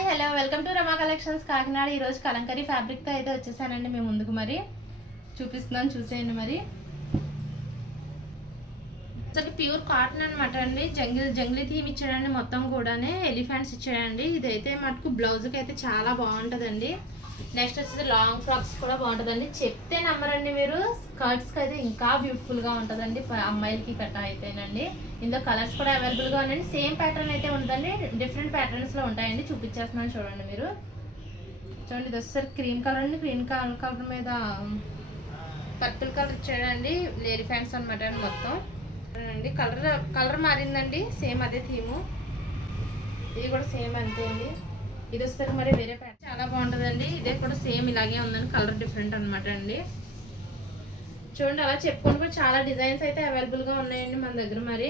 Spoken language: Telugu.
Hi hello welcome to Rama collections Kakinada. ఈరోజు కలంకరీ ఫ్యాబ్రిక్తో అయితే వచ్చేసానండి మీ ముందుకు. మరి చూపిస్తున్నాను, చూసేయండి. మరి అసలు ప్యూర్ కాటన్ అనమాట అండి. జంగిలీ థీమ్ ఇచ్చాడండి. మొత్తం కూడానే ఎలిఫెంట్స్ ఇచ్చాడండి. ఇదైతే మటుకు బ్లౌజ్కి అయితే చాలా బాగుంటుందండి. నెక్స్ట్ వచ్చేసి లాంగ్ ఫ్రాక్స్ కూడా బాగుంటుందండి. చెప్తే నమ్మరండి మీరు. స్కర్ట్స్కి అయితే ఇంకా బ్యూటిఫుల్గా ఉంటుందండి. అమ్మాయిలకి కట్ట అయితేనండి. ఇందులో కలర్స్ కూడా అవైలబుల్గా ఉన్నాయండి. సేమ్ ప్యాటర్న్ అయితే ఉంటుందండి, డిఫరెంట్ ప్యాటర్న్స్లో ఉంటాయండి. చూపించేస్తున్నాను చూడండి. మీరు చూడండి, ఇది వచ్చేసరికి క్రీమ్ కలర్ అండి. క్రీమ్ కలర్ మీద పర్పుల్ కలర్ ఇచ్చాడండి. ఎలిఫెంట్స్ అనమాట అండి. మొత్తం అండి కలర్ మారిందండి. సేమ్ అదే థీము. ఇది కూడా సేమ్ అంతే అండి. ఇది వస్తారు మరి వేరే ప్యాటర్న్ చాలా బాగుంటుందండి. ఇదే కూడా సేమ్ ఇలాగే ఉందండి. కలర్ డిఫరెంట్ అనమాట అండి. చూడండి, అలా చెప్పుకొని కూడా చాలా డిజైన్స్ అయితే అవైలబుల్గా ఉన్నాయండి మన దగ్గర. మరి